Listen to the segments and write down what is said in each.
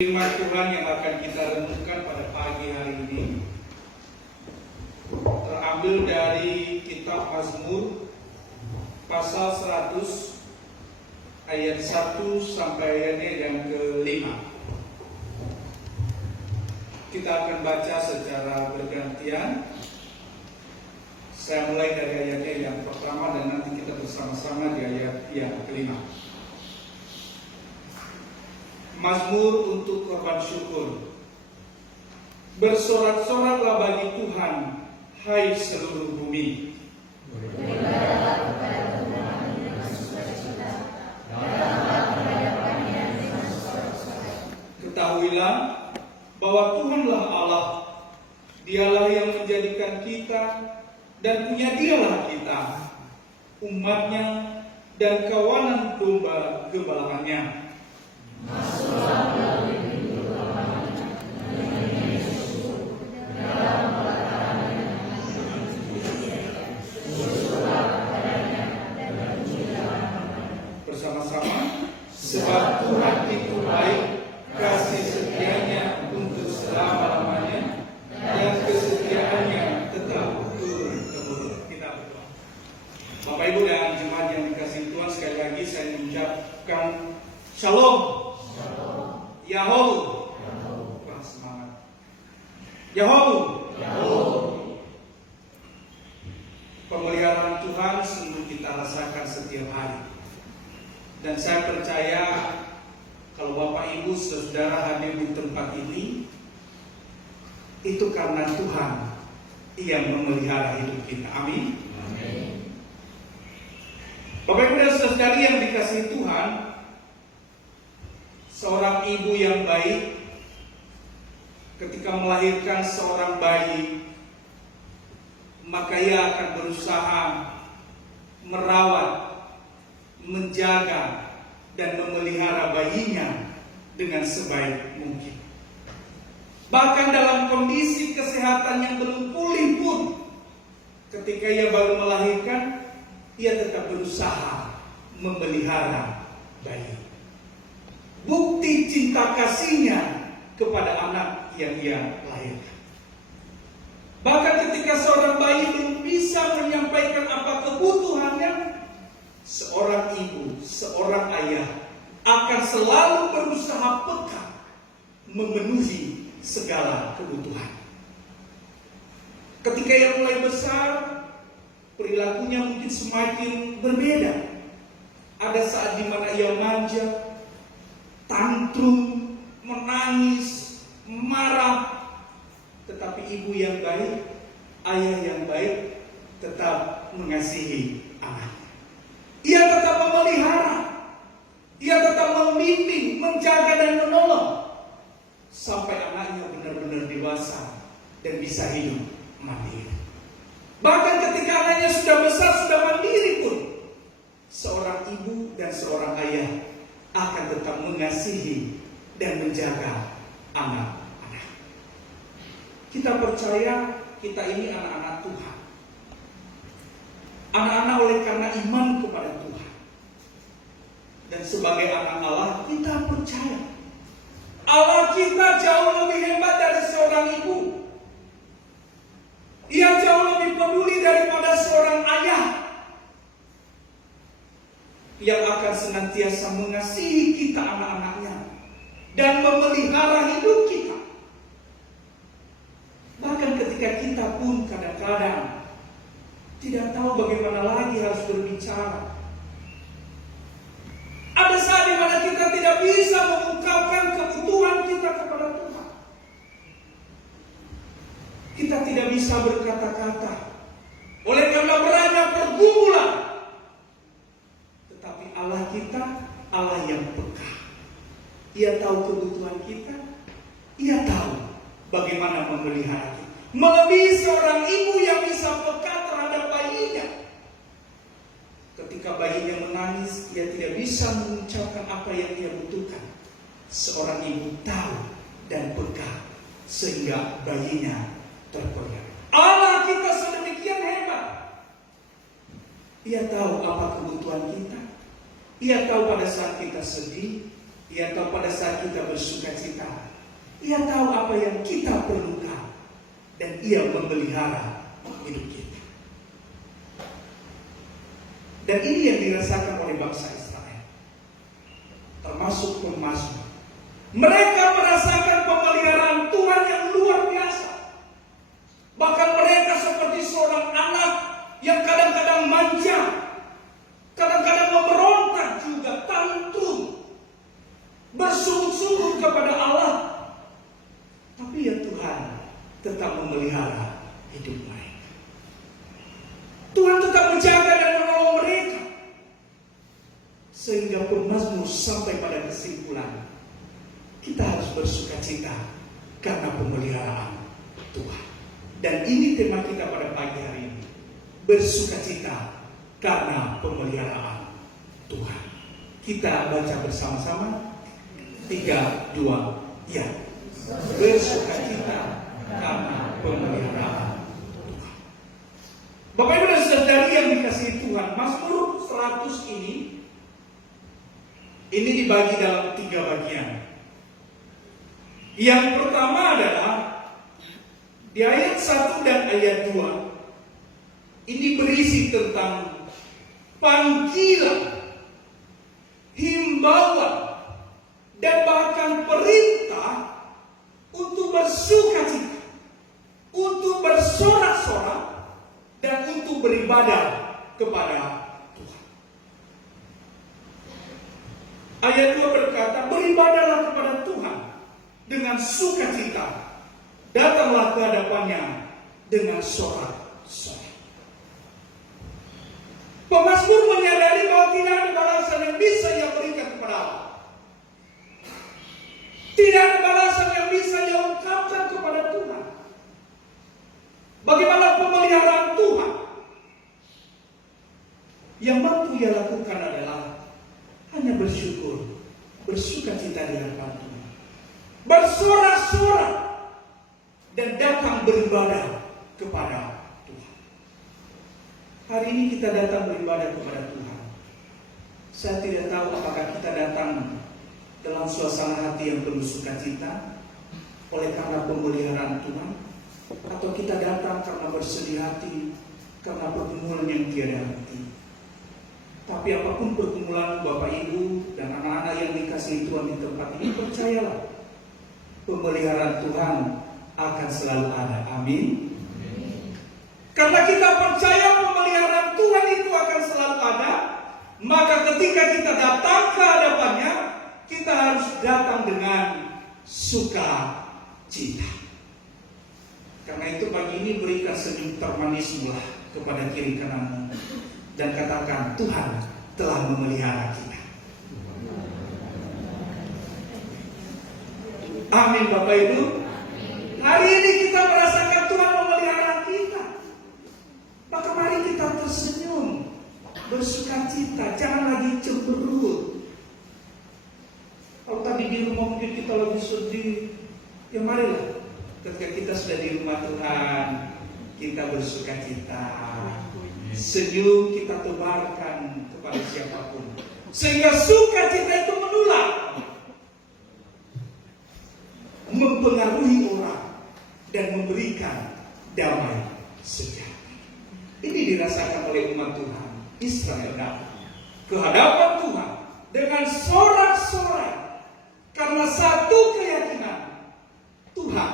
Firman Tuhan yang akan kita renungkan pada pagi hari ini terambil dari kitab Mazmur pasal 100 ayat 1 sampai ayatnya yang ke-5. Kita akan baca secara bergantian. Saya mulai dari ayatnya yang pertama dan nanti kita bersama-sama di ayat yang ke-5. Mazmur untuk korban syukur. Bersorak-soraklah bagi Tuhan, hai seluruh bumi. Ketahuilah bahwa Tuhanlah Allah, Dialah yang menjadikan kita dan punya Dialah kita, umatnya dan kawanan domba gembalaannya. Masuklah melalui pintu lapangan dengan Yesus dalam pelatarannya Yesuslah padanya dan pujilah bersama-sama. Sebab Tuhan itu baik, kasih setianya untuk selama-lamanya, dan kesetiaannya tetap turun-temurun. Kita berdoa. Bapak Ibu dan jemaat yang dikasihi Tuhan, sekali lagi saya mengucapkan Shalom. Yahoo, kurang semangat. Yahoo, pemeliharaan Tuhan sungguh kita rasakan setiap hari. Dan saya percaya kalau Bapak Ibu saudara hadir di tempat ini, itu karena Tuhan yang memelihara hidup kita. Amin. Bapak Ibu dan saudari yang dikasihi Tuhan, seorang ibu yang baik ketika melahirkan seorang bayi, maka ia akan berusaha merawat, menjaga, dan memelihara bayinya dengan sebaik mungkin. Bahkan dalam kondisi kesehatan yang belum pulih pun, ketika ia baru melahirkan, ia tetap berusaha memelihara bayi. Bukti cinta kasihnya kepada anak yang ia lahirkan. Bahkan ketika seorang bayi belum bisa menyampaikan apa kebutuhannya, seorang ibu, seorang ayah akan selalu berusaha peka memenuhi segala kebutuhan. Ketika ia mulai besar, perilakunya mungkin semakin berbeda. Ada saat di mana ia manja, tantrum, menangis, marah. Tetapi ibu yang baik, ayah yang baik tetap mengasihi anaknya. Ia tetap memelihara, ia tetap membimbing, menjaga dan menolong sampai anaknya benar-benar dewasa dan bisa hidup mandiri. Bahkan ketika anaknya sudah besar, sudah mandiri pun, seorang ibu dan seorang ayah akan tetap mengasihi dan menjaga anak-anak. Kita percaya kita ini anak-anak Tuhan. Anak-anak oleh karena iman kepada Tuhan. Dan sebagai anak Allah, kita percaya Allah kita jauh lebih hebat dari seorang ibu. Ia jauh lebih peduli daripada seorang ayah yang akan senantiasa mengasihi kita anak-anaknya dan memelihara hidup kita. Bahkan ketika kita pun kadang-kadang tidak tahu bagaimana lagi harus berbicara. Ada saat di mana kita tidak bisa mengungkapkan kebutuhan kita kepada Tuhan. Kita tidak bisa berkata-kata. Oleh karena berada pergumulan. Tetapi Allah kita, Allah yang peka. Ia tahu kebutuhan kita. Ia tahu bagaimana memelihara kita. Melebihi seorang ibu yang bisa peka terhadap bayinya. Ketika bayinya menangis, ia tidak bisa mengucapkan apa yang ia butuhkan. Seorang ibu tahu dan peka sehingga bayinya terkoyak. Allah kita sedemikian hebat. Ia tahu apa kebutuhan kita. Ia tahu pada saat kita sedih, Ia tahu pada saat kita bersuka cita, Ia tahu apa yang kita perlukan, dan Ia memelihara hidup kita. Dan ini yang dirasakan oleh bangsa Israel, termasuk pemazmur. Mereka merasakan pemeliharaan Tuhan yang luar biasa. Bahkan mereka seperti seorang anak yang kadang-kadang manja, kadang-kadang memberontak juga, tantrum, bersungut-sungut kepada Allah. Tapi ya Tuhan tetap memelihara hidup mereka. Tuhan tetap menjaga dan menolong mereka. Sehingga pemazmur sampai pada kesimpulan, kita harus bersuka cita karena pemeliharaan Tuhan. Dan ini tema kita pada pagi hari ini. Bersuka cita karena pemeliharaan Tuhan. Kita baca bersama-sama. 3, 2, ya. Bersuka cita karena pemeliharaan Tuhan. Bapak Ibu dan Saudari yang dikasihi Tuhan, Mazmur 100 ini dibagi dalam 3 bagian. Yang pertama adalah di ayat 1 dan ayat 2. Ini berisi tentang panggilan, himbauan, dan bahkan perintah untuk bersukacita, untuk bersorak-sorak, dan untuk beribadah kepada Tuhan. Ayat 2 berkata, beribadahlah kepada Tuhan dengan sukacita, datanglah ke hadapannya dengan sorak-sorak. Pemazmur menyadari bahwa tidak ada balasan yang bisa ia berikan kepada Allah. Tidak ada balasan yang bisa ia ungkapkan kepada Tuhan. Bagaimana pemeliharaan Tuhan? Yang mampu ia lakukan adalah hanya bersyukur, bersukacita di hadapan Tuhan, bersorak-sorak, dan datang beribadah kepada Tuhan. Hari ini kita datang beribadah kepada Tuhan. Saya tidak tahu apakah kita datang dalam suasana hati yang penuh sukacita oleh karena pemeliharaan Tuhan, atau kita datang karena bersedih hati karena pergumulan yang tiada henti. Tapi apapun pergumulan Bapak Ibu dan anak-anak yang dikasihi Tuhan di tempat ini, percayalah, pemeliharaan Tuhan akan selalu ada. Amin. Karena kita percaya pemeliharaan Tuhan itu akan selalu ada, maka ketika kita datang ke hadapannya, kita harus datang dengan sukacita. Karena itu pagi ini berikan senyum termanismu kepada kiri kananmu dan katakan, Tuhan telah memelihara kita. Amin Bapak Ibu. Hari ini kita merasakan Tuhan memelihara kita. Maka mari kita tersenyum, bersukacita, jangan lagi cemberut. Kalau tadi di rumah mungkin kita lagi sedih, ya marilah ketika kita sudah di rumah Tuhan, kita bersukacita, senyum kita tebarkan kepada siapapun, sehingga sukacita itu menular, mempengaruhi orang, dan memberikan damai sejahtera. Ini dirasakan oleh umat Tuhan Israel datang ke hadapan Tuhan dengan sorak-sorai, karena satu keyakinan, Tuhan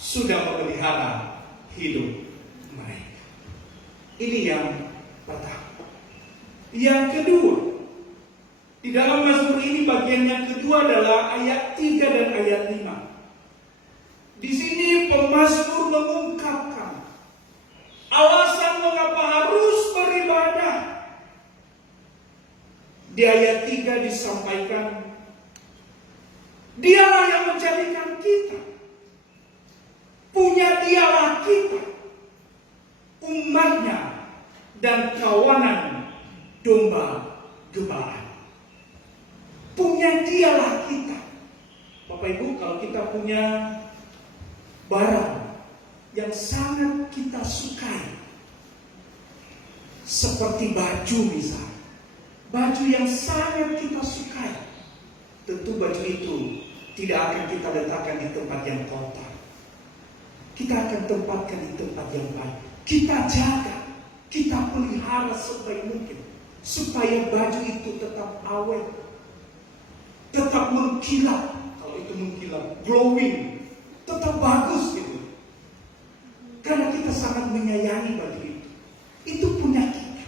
sudah memelihara hidup mereka. Ini yang pertama. Yang kedua, di dalam Mazmur ini bagian yang kedua adalah ayat 3 dan ayat 5. Di sini pemazmur mengungkapkan alasan mengapa harus beribadah. Di ayat 3 disampaikan, Dialah yang menjadikan kita, punya Dialah kita, umatnya dan kawanan domba-gembala. Punya Dialah kita. Bapak Ibu, kalau kita punya barang yang sangat kita sukai, seperti baju misalnya, baju yang sangat kita sukai, tentu baju itu tidak akan kita letakkan di tempat yang kotor. Kita akan tempatkan di tempat yang baik. Kita jaga, kita pelihara sebaik mungkin, supaya baju itu tetap awet, tetap mengkilat. Kalau itu mengkilat, glowing, tetap bagus gitu. Karena kita sangat menyayangi baju itu. Itu punya kita.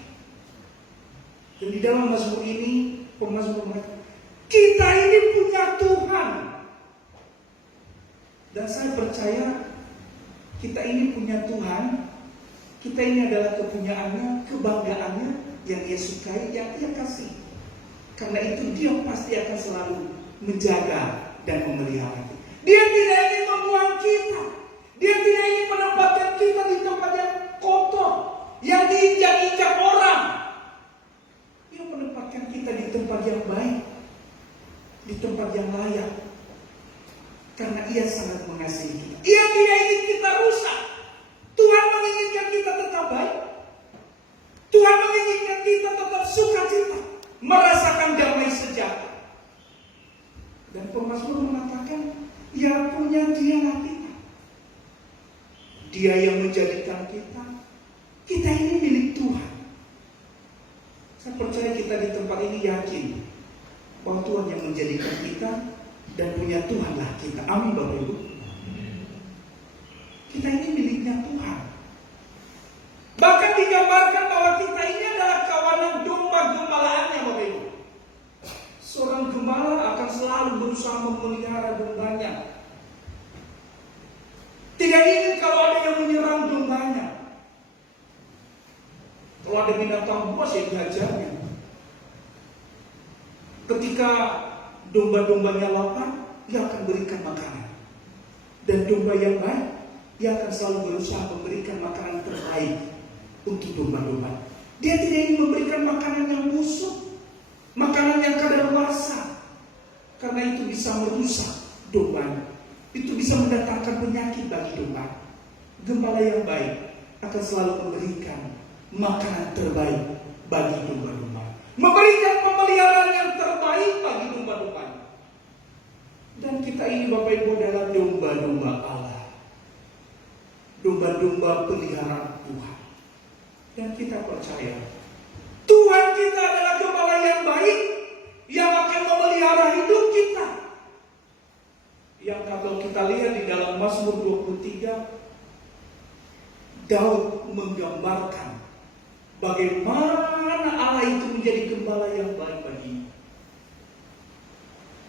Dan di dalam mazmur ini, pemazmur mengatakan, kita ini punya Tuhan. Dan saya percaya kita ini punya Tuhan. Kita ini adalah kepunyaannya, kebanggaannya, yang Dia sukai, yang Dia kasih. Karena itu Dia pasti akan selalu menjaga dan memelihara kita. Dia tidak ingin membuang kita. Dia tidak ingin menempatkan kita di tempat yang kotor, yang diinjak-injak orang. Dia menempatkan kita di tempat yang baik, di tempat yang layak. Karena Ia sangat mengasihi kita. Ia tidak ingin kita rusak. Tuhan menginginkan kita tetap baik. Tuhan menginginkan kita tetap sukacita, merasakan damai sejahtera. Dan pemazmur mengatakan, ya punya Dialah kita. Dia yang menjadikan kita. Kita ini milik Tuhan. Saya percaya kita di tempat ini yakin bahwa Tuhan yang menjadikan kita dan punya Tuhanlah kita. Amin Bapak Ibu. Kita ini miliknya Tuhan. Bahkan digambarkan bahwa kita ini adalah kawanan domba gembalaannya Bapak Ibu. Seorang gembala akan selalu berusaha memelihara dombanya. Tidak ingin kalau ada yang menyerang dombanya. Kalau ada binatang buas ya dihajarnya. Ketika domba-dombanya lapar, Dia akan berikan makanan. Dan domba yang baik, Dia akan selalu berusaha memberikan makanan terbaik untuk domba-domba. Dia tidak ingin memberikan makanan yang busuk, makanan yang kadaluarsa, karena itu bisa merusak domba. Itu bisa mendatangkan penyakit bagi domba. Gembala yang baik akan selalu memberikan makanan terbaik bagi domba-domba, memberikan pemeliharaan yang terbaik bagi domba-domba. Dan kita ini Bapak Ibu adalah domba-domba Allah, domba-domba peliharaan Tuhan. Dan kita percaya Tuhan kita adalah gembala yang baik, yang akan memelihara hidup kita. Yang kalau kita lihat di dalam Mazmur 23, Daud menggambarkan bagaimana Allah itu menjadi gembala yang baik baginya.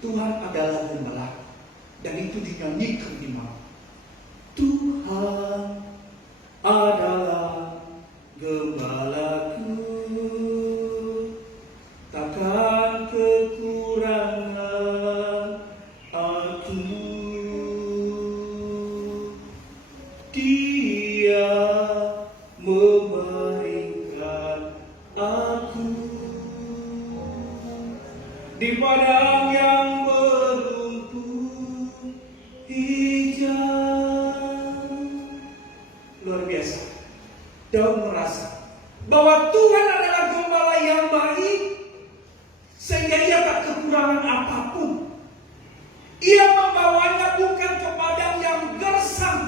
Tuhan adalah gembala, dan itu dinyanyikan di mana? Tuhan adalah gembalaku, takkan kekurangan aku. Dia memberikan aku di padang yang berumput hijau. Luar biasa. Daud merasa bahwa Tuhan adalah gembala yang baik, sehingga ia tak kekurangan apapun. Ia membawanya bukan ke padang yang gersang,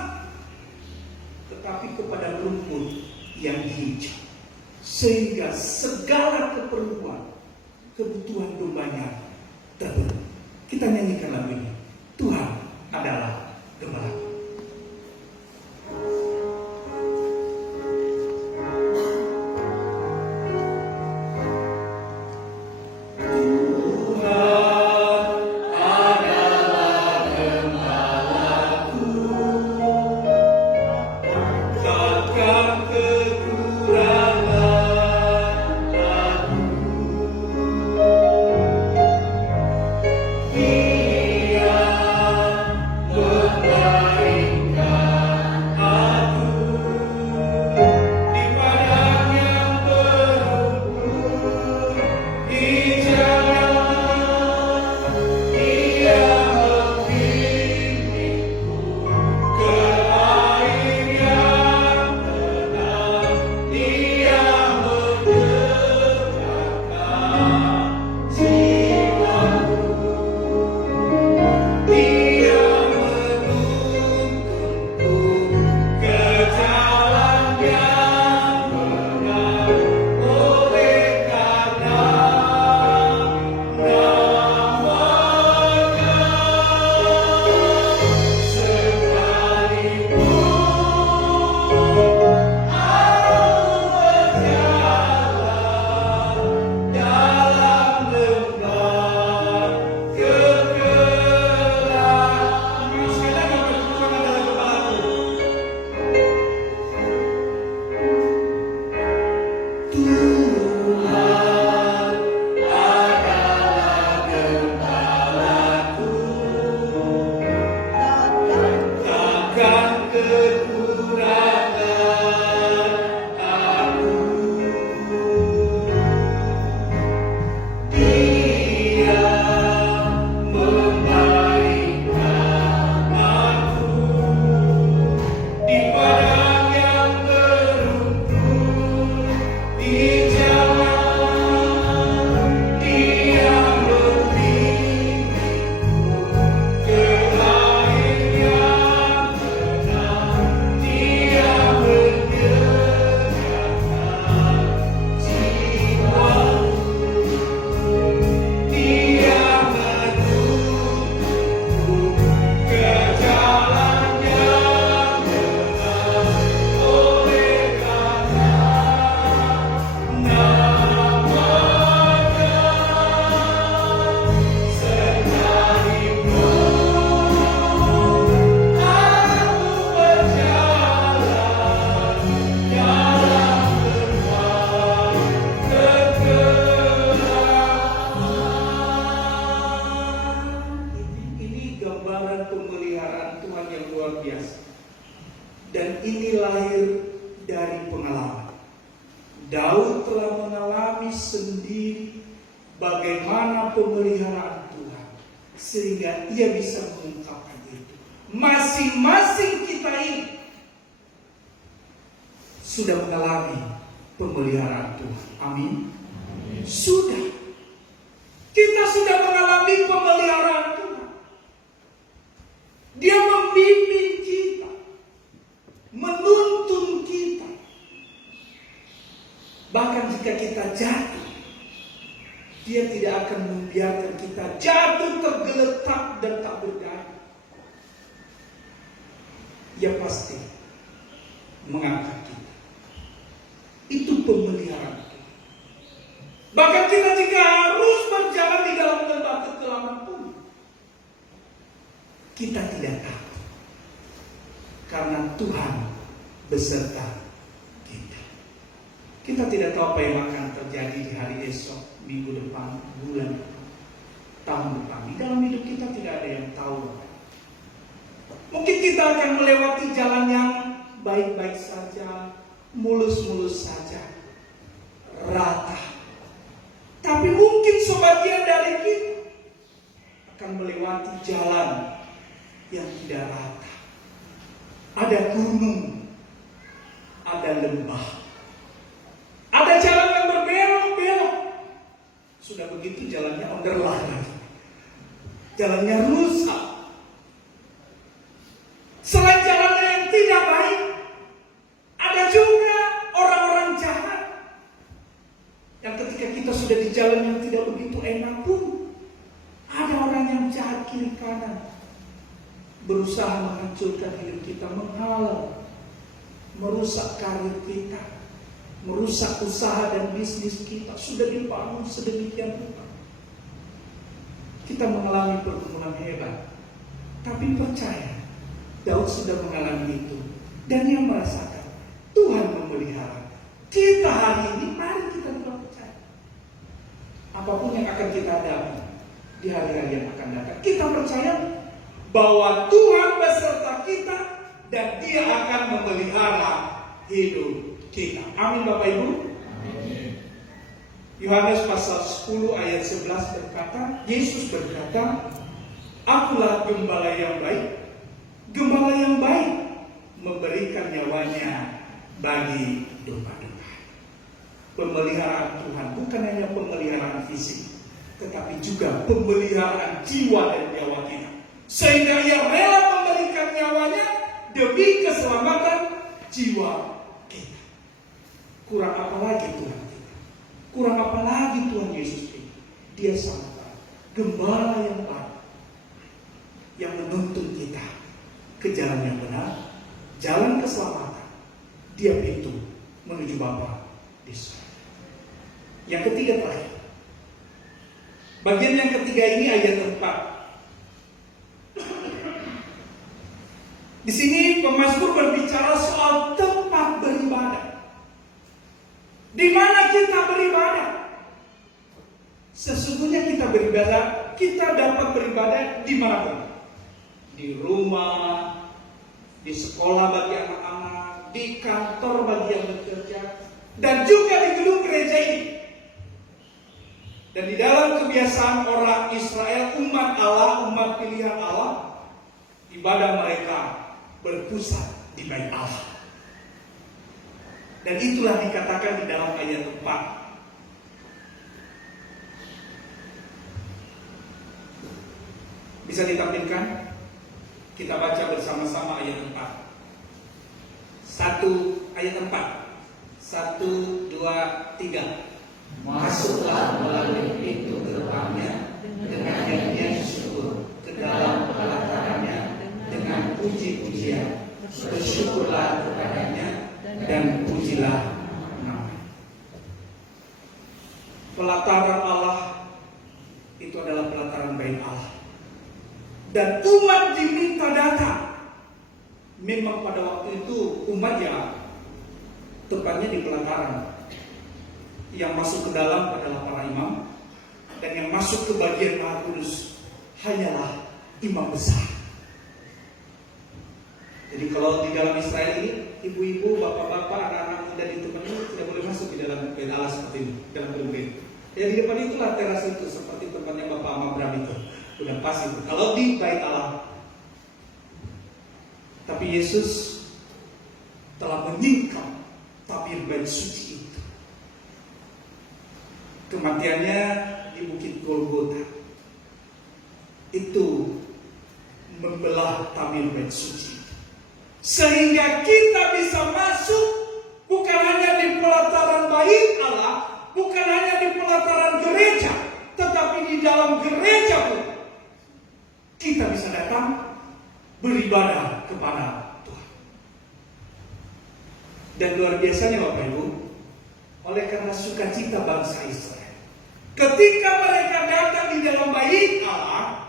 tetapi kepada rumput yang hijau, sehingga segala keperluan, kebutuhan dombanya terpenuhi. Kita nyanyikan lagu ini. Tuhan adalah gembala. Dia memberikan Tuhan yang luar biasa. Dan ini lahir dari pengalaman. Daud telah mengalami sendiri bagaimana pemeliharaan Tuhan, sehingga ia bisa mengungkapkan itu. Masing-masing kita ini sudah mengalami pemeliharaan Tuhan. Amin. Sudah. Kita sudah mengalami pemeliharaan Tuhan. Dia membimbing kita, menuntun kita. Bahkan jika kita jatuh, Dia tidak akan membiarkan kita jatuh tergeletak dan tak berdaya. Ia pasti mengangkat kita. Itu pemeliharaan Tuhan. Bahkan kita jika harus berjalan di dalam lembah kekelaman pun, kita tidak takut. Karena Tuhan beserta kita. Kita tidak tahu apa yang akan terjadi di hari esok, minggu depan, bulan depan, tahun depan. Di dalam hidup kita tidak ada yang tahu. Mungkin kita akan melewati jalan yang baik-baik saja, mulus-mulus saja, rata. Tapi mungkin sebagian dari kita akan melewati jalan yang tidak rata. Ada gunung, ada lembah, ada jalan yang berbelok-belok. Sudah begitu jalannya onderlah, jalannya rusak. Selain jalannya yang tidak baik, ada juga orang-orang jahat yang ketika kita sudah di jalan yang tidak begitu enak pun, ada orang yang jahat kiri kanan, berusaha menghancurkan hidup kita, menghalau, merusak karir kita, merusak usaha dan bisnis kita. Sudah dibangun sedemikian rupa. Kita mengalami pergumulan hebat, tapi percaya Daud sudah mengalami itu, dan dia merasakan Tuhan memelihara kita. Hari ini mari kita tetap percaya, apapun yang akan kita hadapi di hari-hari yang akan datang, kita percaya bahwa Tuhan beserta kita dan Dia akan memelihara hidup kita. Amin Bapak Ibu. Amin. Yohanes pasal 10 ayat 11 berkata, Yesus berkata, Akulah gembala yang baik. Gembala yang baik memberikan nyawanya bagi domba-domba. Pemeliharaan Tuhan bukan hanya pemeliharaan fisik, tetapi juga pemeliharaan jiwa dan nyawa kita. Sehingga Ia rela memberikan nyawanya demi keselamatan jiwa kita. Kurang apa lagi Tuhan kita? Kurang apa lagi Tuhan Yesus kita? Dia sangat gembala yang baik, yang menuntun kita ke jalan yang benar, jalan keselamatan. Dia pintu menuju Bapa di surga. Yang ketiga terakhir, bagian yang ketiga ini ayat 4. Di sini pemazmur berbicara soal tempat beribadah. Di mana kita beribadah? Sesungguhnya kita beribadah, kita dapat beribadah di mana pun. Di rumah, di sekolah bagi anak-anak, di kantor bagi yang bekerja, dan juga di gedung gereja ini. Dan di dalam kebiasaan orang Israel, umat Allah, umat pilihan Allah, ibadah mereka berpusat di bait Allah. Dan itulah dikatakan di dalam ayat 4. Bisa ditampilkan? Kita baca bersama-sama ayat 4. 1 ayat 4. 1, 2, 3. Masuklah melalui pintu gerbangnya dengan nyanyian syukur, ke dalam pelatarannya dengan puji-pujian. Bersyukurlah kepadanya dan pujilah namanya. Pelataran Allah itu adalah pelataran bait Allah. Dan umat diminta datang. Memang pada waktu itu umat ya tepatnya di pelataran. Yang masuk ke dalam adalah para imam, dan yang masuk ke bagian Maha Kudus hanyalah imam besar. Jadi kalau di dalam Israel ini, ibu-ibu, bapak-bapak, anak-anak muda di tempat ini tidak boleh masuk di dalam bait Allah seperti ini, dalam gedung bait. Ya di depan itulah teras itu, seperti tempatnya Bapak Amabram itu. Udah pas itu. Kalau di bait Allah. Tapi Yesus telah menyingkap tabir bait suci itu. Kematiannya di Bukit Golgota itu membelah tabir bait suci, sehingga kita bisa masuk bukan hanya di pelataran bait Allah, bukan hanya di pelataran gereja, tetapi di dalam gereja pun kita bisa datang beribadah kepada Tuhan. Dan luar biasanya Bapak Ibu, oleh karena sukacita bangsa Israel, ketika mereka datang di dalam bait Allah,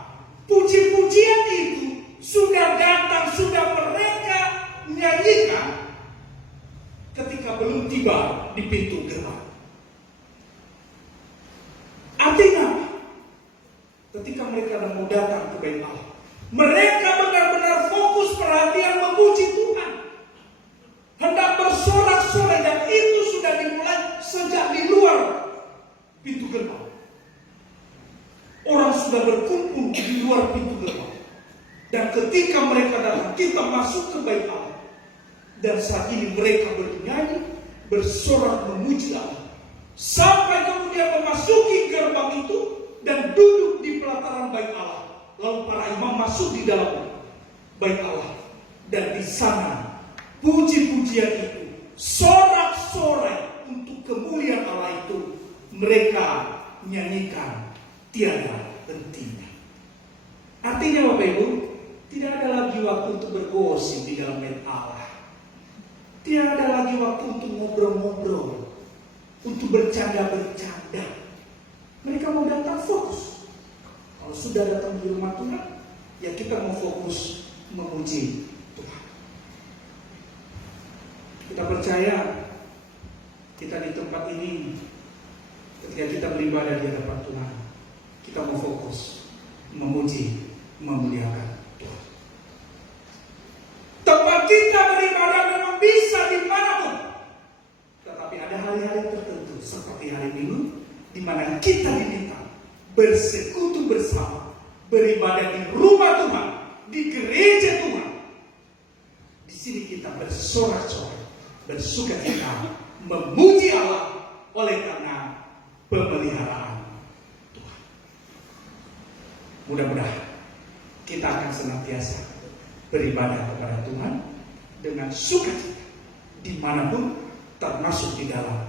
puji-pujian itu sudah datang, sudah mereka nyanyikan ketika belum tiba di pintu gerbang. Artinya, ketika mereka mau datang ke bait Allah, mereka benar-benar fokus perhatian memuji Tuhan, hendak bersorak-sorai, dan itu sudah dimulai sejak di luar pintu gerbang. Orang sudah berkumpul di luar pintu gerbang, dan ketika mereka datang, kita masuk ke bait Allah, dan saat ini mereka bernyanyi, bersorak memuji Allah, sampai kemudian memasuki gerbang itu dan duduk di pelataran bait Allah. Lalu para imam masuk di dalam bait Allah, dan di sana puji-pujian itu, sorak-sorai untuk kemuliaan Allah itu mereka nyanyikan tiada hentinya. Artinya Bapak Ibu, tidak ada lagi waktu untuk bergosip di dalam bait Allah. Tidak ada lagi waktu untuk ngobrol-ngobrol, untuk bercanda-bercanda. Mereka mau datang fokus. Kalau sudah datang di rumah Tuhan, ya kita mau fokus memuji Tuhan. Kita percaya kita di tempat ini, ketika kita beribadah di hadapan Tuhan, kita mau fokus memuji, memuliakan Tuhan. Tempat kita beribadah memang bisa dimanapun, tetapi ada hari-hari tertentu seperti hari Minggu, di mana kita diminta bersekutu bersama, beribadah di rumah Tuhan, di gereja Tuhan. Di sini kita bersorak-sorai, bersukacita, memuji Allah oleh karena pemeliharaan Tuhan. Mudah-mudahan kita akan senantiasa beribadah kepada Tuhan dengan sukacita dimanapun, termasuk di dalam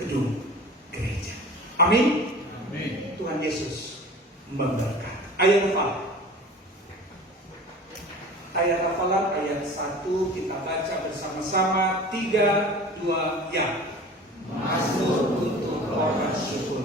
gedung gereja. Amin. Amin. Tuhan Yesus memberkati. Ayat hafalan ayat 1 kita baca bersama-sama. 3, 2, ya. Mazmur untuk orang bersyukur.